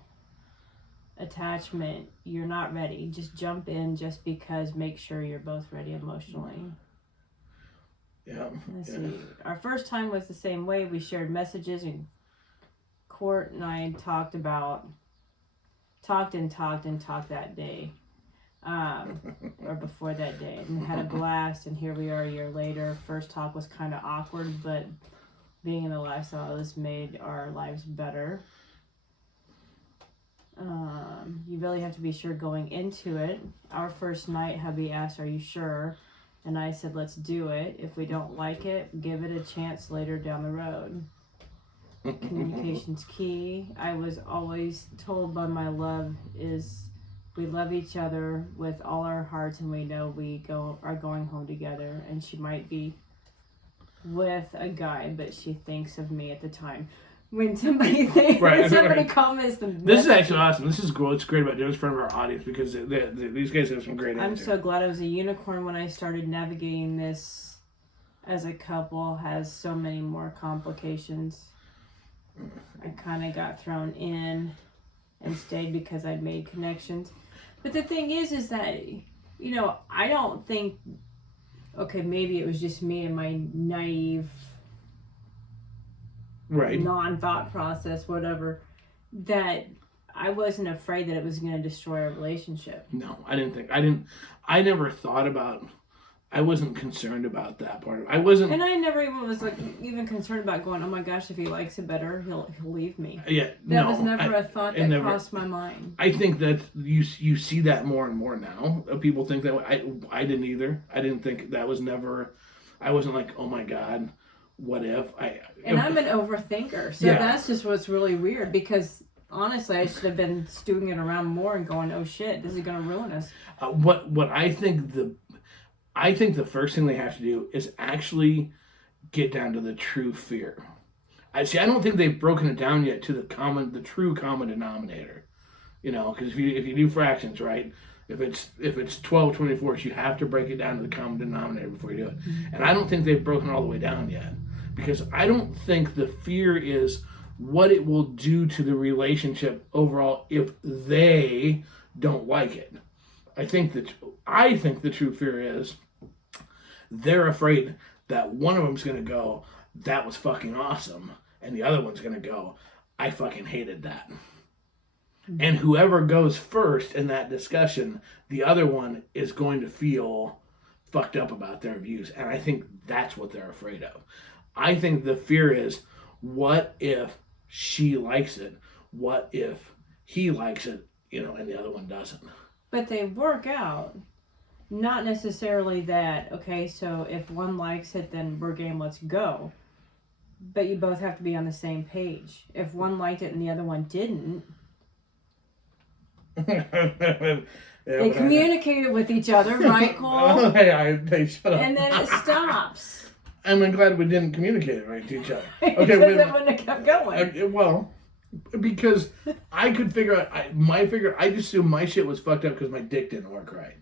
attachment, you're not ready. Just jump in just because. Make sure you're both ready emotionally. Yeah. Let's see. Our first time was the same way. We shared messages, and Court and I talked that day. Or before that day, and had a blast, and here we are a year later. First talk was kind of awkward, but being in the lifestyle has made our lives better. You really have to be sure going into it. Our first night, hubby asked, "Are you sure?" And I said, "Let's do it. If we don't like it, give it a chance later down the road." Communication's key. I was always told by my love is we love each other with all our hearts, and we know we are going home together. And she might be with a guy, but she thinks of me at the time. When somebody comments, this is actually awesome. This is cool. It's great about doing this in front of our audience because these guys have some great answers. I'm so glad I was a unicorn when I started navigating this as a couple. Has so many more complications. I kind of got thrown in and stayed because I'd made connections. But the thing is that, I don't think, okay, maybe it was just me and my naive, non-thought process, whatever, that I wasn't afraid that it was going to destroy our relationship. No, I never thought about, I wasn't concerned about that part. I wasn't. And I never even was even concerned about going, oh my gosh, if he likes it better, he'll leave me. Yeah, that was never a thought that crossed my mind. I think that you see that more and more now. People think that way. I didn't either. I didn't think that was never. I wasn't like, oh my God, what if I'm an overthinker, so that's just what's really weird because. Honestly, I should have been stewing it around more and going, "Oh shit, this is gonna ruin us." What I think the first thing they have to do is actually get down to the true fear. I don't think they've broken it down yet to the true common denominator. Because if you do fractions, right? If it's 12 24s, you have to break it down to the common denominator before you do it. And I don't think they've broken it all the way down yet, because I don't think the fear is what it will do to the relationship overall if they don't like it. I think the true fear is they're afraid that one of them's gonna go, that was fucking awesome, and the other one's gonna go, I fucking hated that. Mm-hmm. And whoever goes first in that discussion, the other one is going to feel fucked up about their views, and I think that's what they're afraid of. I think the fear is, what if she likes it? What if he likes it, and the other one doesn't? But they work out. Not necessarily that, okay, so if one likes it, then we're game, let's go. But you both have to be on the same page. If one liked it and the other one didn't, they communicated with each other, right, Cole? Hey, shut up. And then it stops. I'm glad we didn't communicate right to each other. Okay, because it wouldn't have kept going. Well, because I could figure out, I just assumed my shit was fucked up because my dick didn't work right.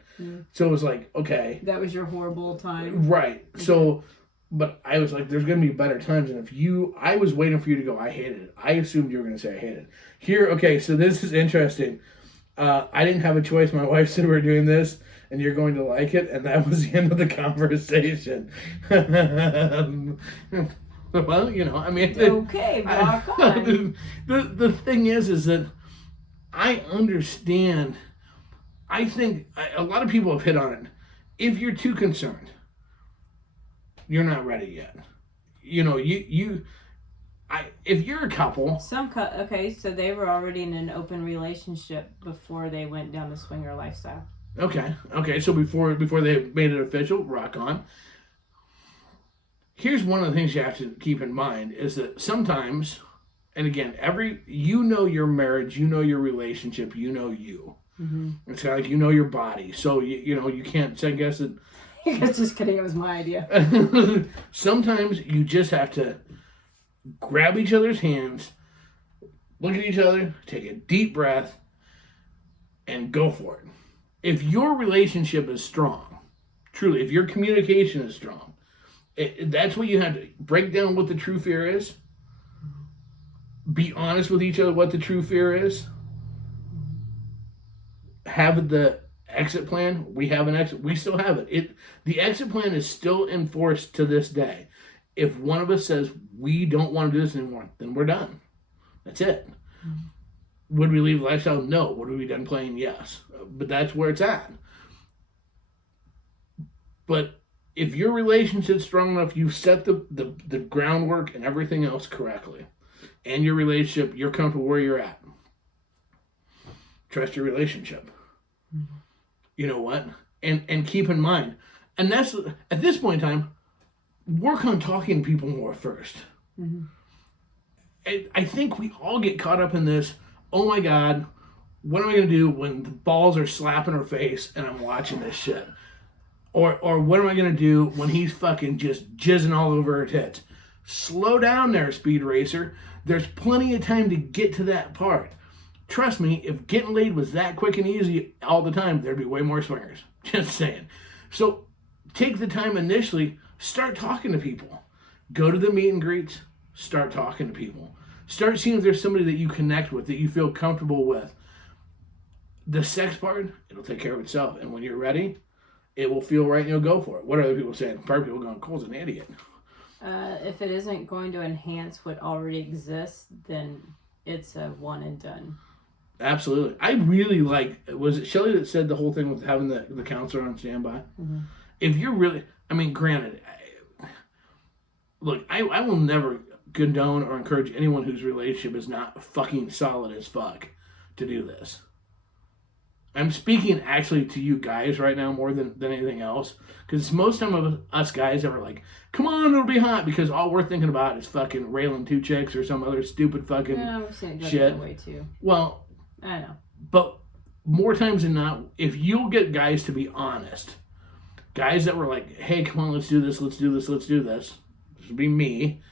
So it was like, okay. That was your horrible time. Right. So, but I was like, there's going to be better times. And I was waiting for you to go, I hated it. I assumed you were going to say I hated it. Here, okay, so this is interesting. I didn't have a choice. My wife said we're doing this and you're going to like it. And that was the end of the conversation. Well, I mean. Okay, rock on. The thing is that I understand. I think a lot of people have hit on it. If you're too concerned, you're not ready yet. If you're a couple. Okay, so they were already in an open relationship before they went down the swinger lifestyle. Okay. So before they made it official, rock on. Here's one of the things you have to keep in mind is that sometimes, and again, your marriage, your relationship, you. Mm-hmm. It's kind of like your body, so you can't second guess it. Just kidding, it was my idea. Sometimes you just have to grab each other's hands, look at each other, take a deep breath, and go for it. If your relationship is strong, truly, if your communication is strong, that's what you have to break down what the true fear is. Be honest with each other what the true fear is. Have the exit plan. We have an exit. We still have it. The exit plan is still in force to this day. If one of us says we don't want to do this anymore, then we're done. That's it. Mm-hmm. Would we leave the lifestyle? No. Would we be done playing? Yes. But that's where it's at. But if your relationship's strong enough, you've set the groundwork and everything else correctly, and your relationship, you're comfortable where you're at. Trust your relationship. Mm-hmm. You know what? And keep in mind, and that's, at this point in time, work on talking to people more first. Mm-hmm. I think we all get caught up in this, oh my God, what am I going to do when the balls are slapping her face and I'm watching this shit? Or what am I going to do when he's fucking just jizzing all over her tits? Slow down there, Speed Racer. There's plenty of time to get to that part. Trust me, if getting laid was that quick and easy all the time, there'd be way more swingers. Just saying. So take the time initially, start talking to people. Go to the meet and greets, start talking to people. Start seeing if there's somebody that you connect with, that you feel comfortable with. The sex part, it'll take care of itself. And when you're ready, it will feel right and you'll go for it. What are other people saying? Probably people going, Cole's an idiot. If it isn't going to enhance what already exists, then it's a one and done. Absolutely. I really was it Shelley that said the whole thing with having the counselor on standby? Mm-hmm. If you're really, granted, look, I will never condone or encourage anyone whose relationship is not fucking solid as fuck to do this. I'm speaking actually to you guys right now more than anything else, because most of us guys are like, come on, it'll be hot, because all we're thinking about is fucking railing two chicks or some other stupid fucking shit. That way too. Well, I know. But more times than not, if you'll get guys to be honest, guys that were like, hey, come on, let's do this, let's do this, let's do this. This would be me.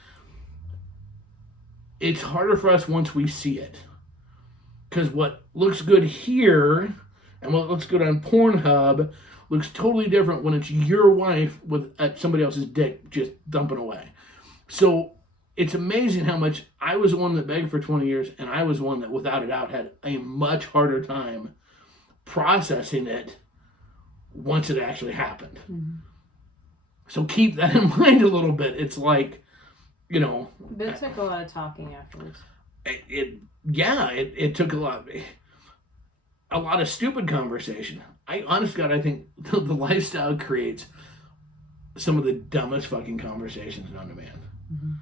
It's harder for us once we see it. Because what looks good here and what looks good on Pornhub looks totally different when it's your wife with somebody else's dick just dumping away. So it's amazing how much I was the one that begged for 20 years, and I was one that, without a doubt, had a much harder time processing it once it actually happened. Mm-hmm. So keep that in mind a little bit. It's like, But it took a lot of talking afterwards. It took a lot of stupid conversation. Honest God, I think the lifestyle creates some of the dumbest fucking conversations known to man. Mm-hmm.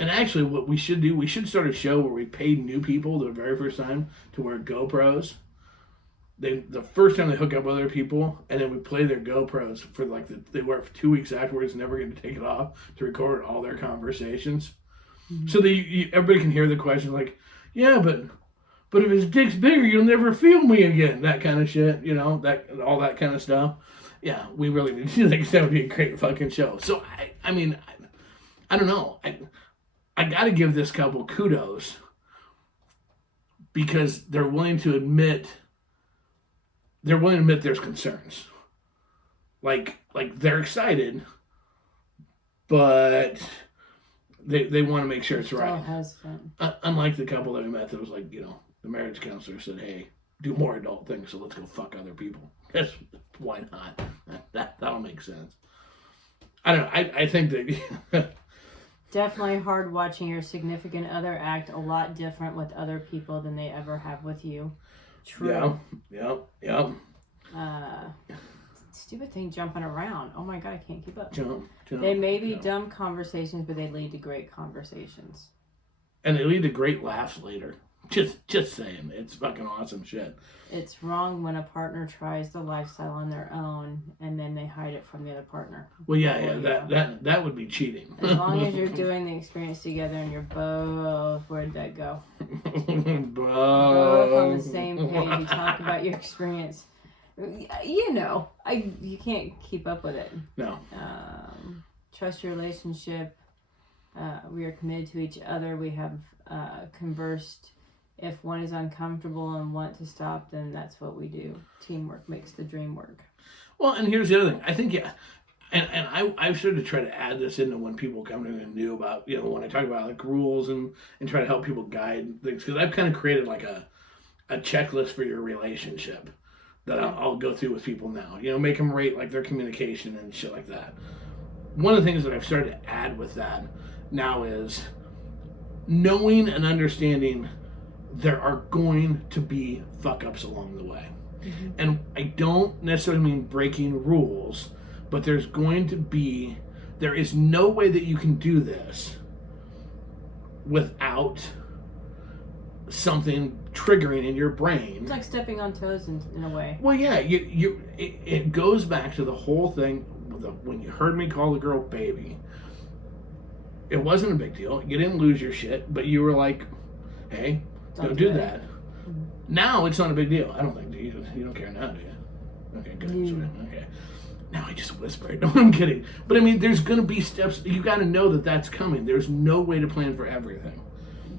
And actually, what we should do, we should start a show where we pay new people the very first time to wear GoPros. The first time they hook up with other people, and then we play their GoPros for like they wear it for 2 weeks afterwards, never get to take it off to record all their conversations. Mm-hmm. So everybody can hear the question like, yeah, but if his dick's bigger, you'll never feel me again. That kind of shit, all that kind of stuff. Yeah, we really need to think that would be a great fucking show. So I mean, I don't know. I got to give this couple kudos because they're willing to admit there's concerns. Like they're excited, but they want to make sure it's right. Unlike the couple that we met that was like, the marriage counselor said, hey, do more adult things, so let's go fuck other people. That's why not? That'll make sense. I don't know. I think that definitely hard watching your significant other act a lot different with other people than they ever have with you. True. Yeah. Stupid thing jumping around. Oh my god, I can't keep up. Jump. They may be dumb conversations, but they lead to great conversations. And they lead to great laughs later. Just saying, it's fucking awesome shit. It's wrong when a partner tries the lifestyle on their own and then they hide it from the other partner. Well, yeah, that would be cheating. As long as you're doing the experience together and you're both, where'd that go? Both on the same page. You talk about your experience. You can't keep up with it. No. Trust your relationship. We are committed to each other. We have conversed. If one is uncomfortable and want to stop, then that's what we do. Teamwork makes the dream work. Well, and here's the other thing. I think, I've started to try to add this into when people come to me and new about, when I talk about like rules and try to help people guide things. Because I've kind of created like a checklist for your relationship that I'll go through with people now. Make them rate like their communication and shit like that. One of the things that I've started to add with that now is knowing and understanding there are going to be fuck-ups along the way. Mm-hmm. And I don't necessarily mean breaking rules, but there is no way that you can do this without something triggering in your brain. It's like stepping on toes in a way. Well, yeah, it goes back to the whole thing, when you heard me call the girl baby, it wasn't a big deal. You didn't lose your shit, but you were like, hey, don't do that. Mm-hmm. Now it's not a big deal. I don't think. You don't care now, do you? Okay, good. Okay. Now I just whispered. No, I'm kidding. But I mean, there's going to be steps. You got to know that that's coming. There's no way to plan for everything.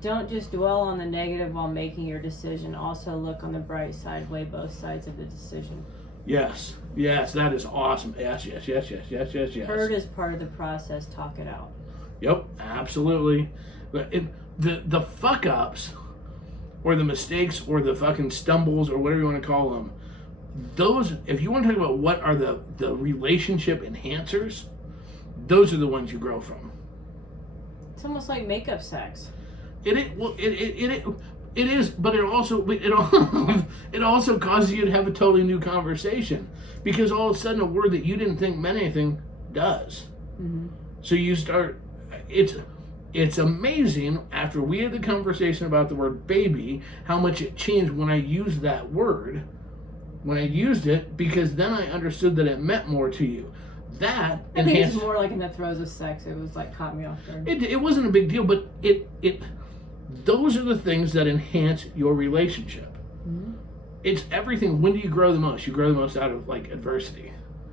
Don't just dwell on the negative while making your decision. Also look on the bright side. Weigh both sides of the decision. Yes, that is awesome. Yes. Hurt is part of the process. Talk it out. Yep, absolutely. But the fuck ups, or the mistakes, or the fucking stumbles, or whatever you want to call them, those, if you want to talk about what are the relationship enhancers, those are the ones you grow from. It's almost like makeup sex. It is, but it also causes you to have a totally new conversation, because all of a sudden a word that you didn't think meant anything does. Mm-hmm. So you start. It's amazing after we had the conversation about the word baby, how much it changed when I used that word. When I used it, because then I understood that it meant more to you. That I think it's more like in the throes of sex. It was like caught me off guard. It wasn't a big deal, but those are the things that enhance your relationship. Mm-hmm. It's everything. When do you grow the most? You grow the most out of like adversity.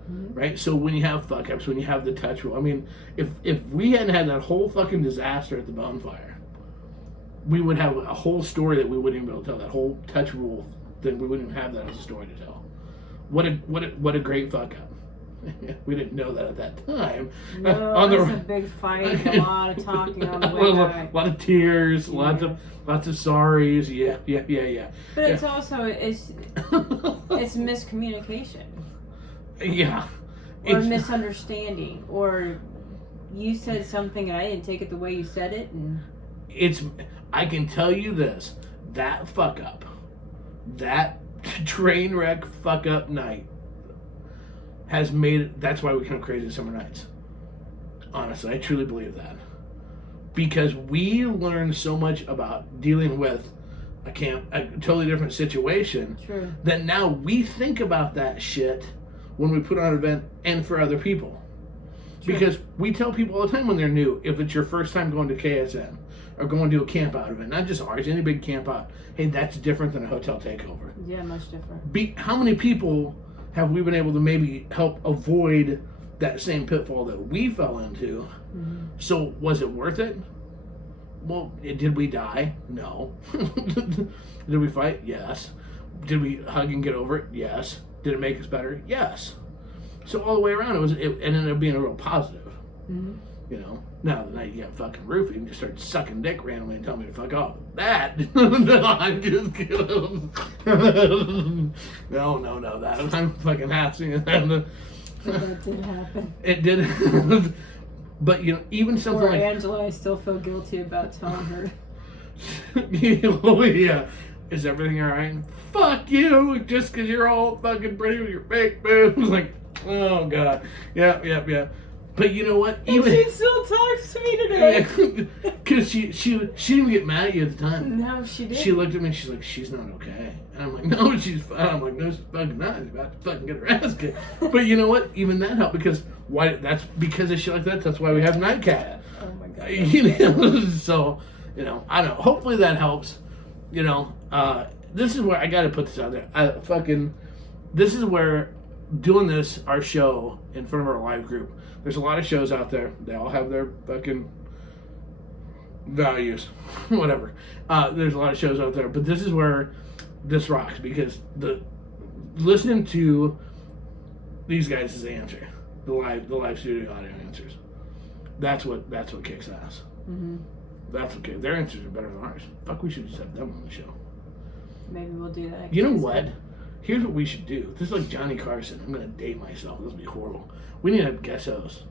Mm-hmm. Right? So when you have fuck-ups, when you have the touch rule, I mean, if we hadn't had that whole fucking disaster at the bonfire, we would have a whole story that we wouldn't even be able to tell. That whole touch rule thing, we wouldn't even have that as a story to tell. What a great fuck-up. We didn't know that at that time. No, it was a big fight, a lot of talking on the way back. A lot of tears, lots of sorries. Yeah. But it's also it's miscommunication. Yeah. Or misunderstanding, or you said something and I didn't take it the way you said it, and I can tell you this, that fuck up, that train wreck fuck up night has made it. That's why we come Crazy Summer Nights. Honestly, I truly believe that. because we learn so much about dealing with a totally different situation. True. That now we think about that shit when we put on an event and for other people. True. Because we tell people all the time when they're new, if it's your first time going to KSN or going to a camp out event, not just ours, any big camp out, hey, that's different than a hotel takeover. Yeah, much different. How many people have we been able to maybe help avoid that same pitfall that we fell into? Mm-hmm. So was it worth it? Well, did we die? No. Did we fight? Yes. Did we hug and get over it? Yes. Did it make us better? Yes. So all the way around, it ended up being a real positive. Mm-hmm. You know, now the night you got fucking roofied and just started sucking dick randomly and telling me to fuck off. That, no, I'm just kidding. No, that I'm fucking hassling. That did happen. It did. But, you know, even something Poor like Angela, I still feel guilty about telling her. Oh, yeah. Is everything all right? Fuck you, just because you're all fucking pretty with your fake boobs. Like, oh, God. Yeah. But you know what? Even she still talks to me today. Because she didn't even get mad at you at the time. No, she didn't. She looked at me and she's like, she's not okay. And I'm like, no, she's fine. I'm like, no, she's fucking not. She's about to fucking get her ass kicked. But you know what? Even that helped because that's because of shit like that. That's why we have Nightcap. Oh my God. You know? So, you know, I don't know. Hopefully that helps. You know, this is where I got to put this out there. This is where doing this, our show, in front of our live group, there's a lot of shows out there. They all have their fucking values. Whatever. There's a lot of shows out there. But this is where this rocks because listening to these guys is the answer. The live studio audio answers. That's what kicks ass. Mm-hmm. That's okay. Their answers are better than ours. Fuck, we should just have them on the show. Maybe we'll do that. You know what? Here's what we should do. This is like Johnny Carson. I'm going to date myself. This will be horrible. We need to have guest hosts.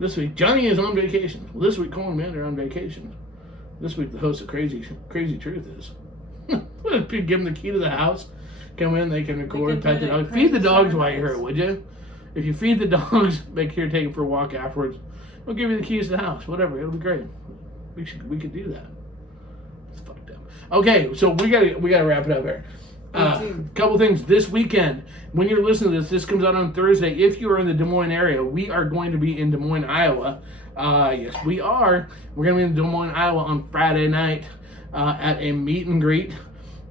This week, Johnny is on vacation. Well, this week, Cole and Amanda are on vacation. This week, the host of Crazy Truth is. Give them the key to the house. Come in, they can record, pet the dog. Feed the dogs while you're here, would you? If you feed the dogs, make sure you take them for a walk afterwards. We'll give you the keys to the house. Whatever. It'll be great. We could do that. It's fucked up. Okay, so we gotta wrap it up here. Couple things this weekend. When you're listening to this comes out on Thursday. If you are in the Des Moines area, we are going to be in Des Moines, Iowa. Yes, we are. We're going to be in Des Moines, Iowa on Friday night at a meet and greet.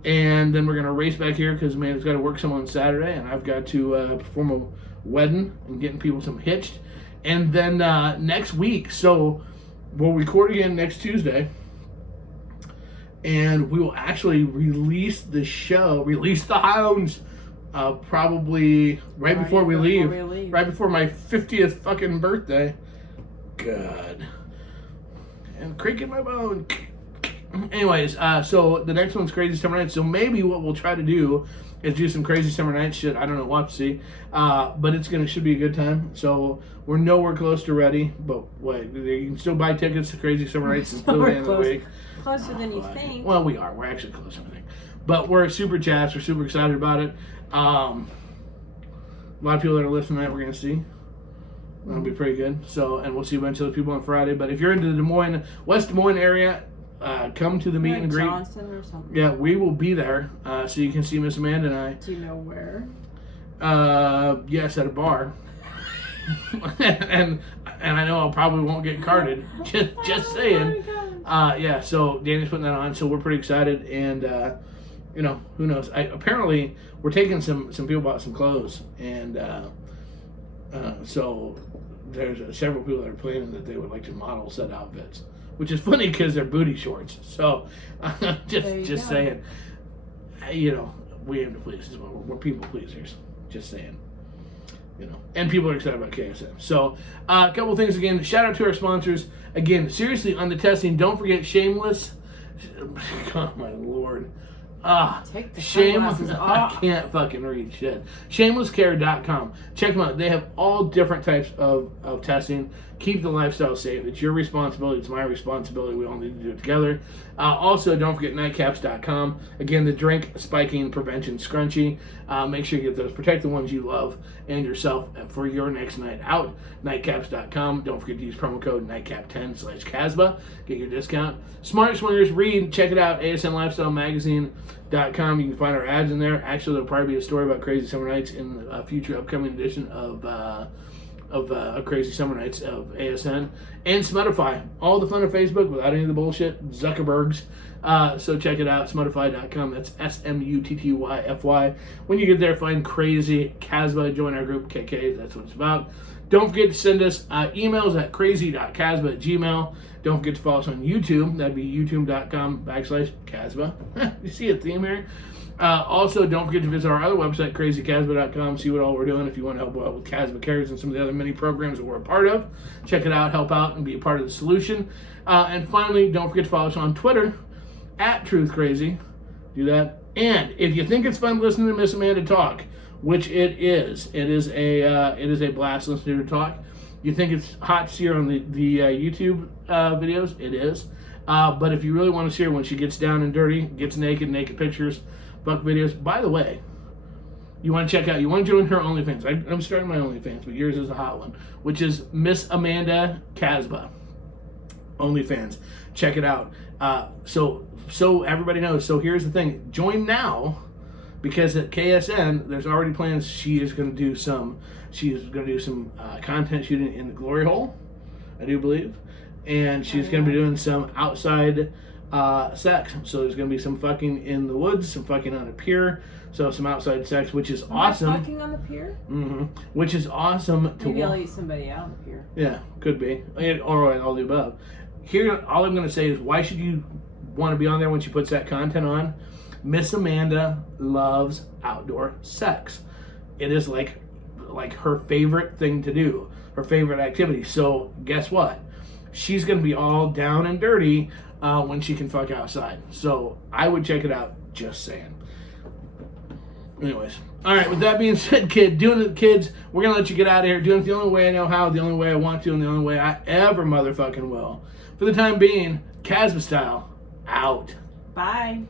And then we're going to race back here because Amanda's got to work some on Saturday. And I've got to perform a wedding and getting people some hitched. And then next week, so we'll record again next Tuesday. And we will actually release the hounds, probably right before we leave. Right before my 50th fucking birthday. God. And creaking my bone. Anyways, so the next one's Crazy Summer Nights. So maybe what we'll try to do is do some Crazy Summer Nights shit. I don't know. We'll have to see. But should be a good time. So we're nowhere close to ready. But wait, you can still buy tickets to Crazy Summer Nights until the end of the week. Closer than you think. Well, we are. We're actually closer than I think. But we're super jazzed. We're super excited about it. A lot of people that are listening to that we're going to see. That'll be pretty good. So, and we'll see a bunch of other people on Friday. But if you're into the West Des Moines area, come to the meet and greet. Johnson or something. Yeah, we will be there. So you can see Miss Amanda and I. Do you know where? Yes, at a bar. and I know I probably won't get carded. Just saying. Yeah, so Danny's putting that on, so we're pretty excited, and who knows? Apparently, we're taking some people bought some clothes, and so there's several people that are planning that they would like to model set outfits, which is funny because they're booty shorts. So just saying, we aim to please. We're people pleasers. Just saying. And people are excited about KSM. So, a couple things again. Shout out to our sponsors. Again, seriously, on the testing, don't forget Shameless. Oh, my Lord. Take the Shameless. sunglasses I off. can't fucking read shit. Shamelesscare.com. Check them out. They have all different types of testing. Keep the lifestyle safe. It's your responsibility. It's my responsibility. We all need to do it together. Also, don't forget nightcaps.com. Again, the drink spiking prevention scrunchie. Make sure you get those. Protect the ones you love and yourself for your next night out. Nightcaps.com. Don't forget to use promo code nightcap10/Casbah. Get your discount. Smart Swingers, read. Check it out. ASNLifestyleMagazine.com. You can find our ads in there. Actually, there'll probably be a story about Crazy Summer Nights in a future upcoming edition of Crazy Summer Nights of ASN. And Smuttify. All the fun of Facebook without any of the bullshit. Zuckerbergs. So check it out. Smuttify.com. That's SMUTTYFY. When you get there, find Crazy Casbah. Join our group, KK. That's what it's about. Don't forget to send us emails at crazy.casbah@gmail.com. Don't forget to follow us on YouTube. That'd be youtube.com/Casbah. You see a theme here? Also, don't forget to visit our other website, crazycasbah.com. See what all we're doing if you want to help out with Casbah Cares and some of the other many programs that we're a part of. Check it out, help out, and be a part of the solution. And finally, don't forget to follow us on Twitter, @TruthCrazy. Do that. And if you think it's fun listening to Miss Amanda talk, which it is a blast listening to her talk. You think it's hot to see her on the YouTube videos? It is. But if you really want to see her when she gets down and dirty, gets naked pictures, buck videos. By the way, you want to join her OnlyFans. I'm starting my OnlyFans, but yours is a hot one, which is Miss Amanda Casbah OnlyFans. Check it out. So everybody knows. So here's the thing. Join now, because at KSN, there's already plans. She is going to do some content shooting in the glory hole, I do believe. And she's going to be doing some outside sex. So there's going to be some fucking in the woods, some fucking on a pier. So some outside sex, which is awesome. Fucking on the pier? Mm-hmm. Which is awesome. Maybe I'll eat somebody out on the pier. Yeah, could be. Or all the above. Here, all I'm going to say is, why should you want to be on there when she puts that content on? Miss Amanda loves outdoor sex. It is like her favorite thing to do, her favorite activity. So guess what? She's going to be all down and dirty when she can fuck outside. So I would check it out, just saying. Anyways. All right, with that being said, kids, we're going to let you get out of here. Doing it the only way I know how, the only way I want to, and the only way I ever motherfucking will. For the time being, Casbah style, out. Bye.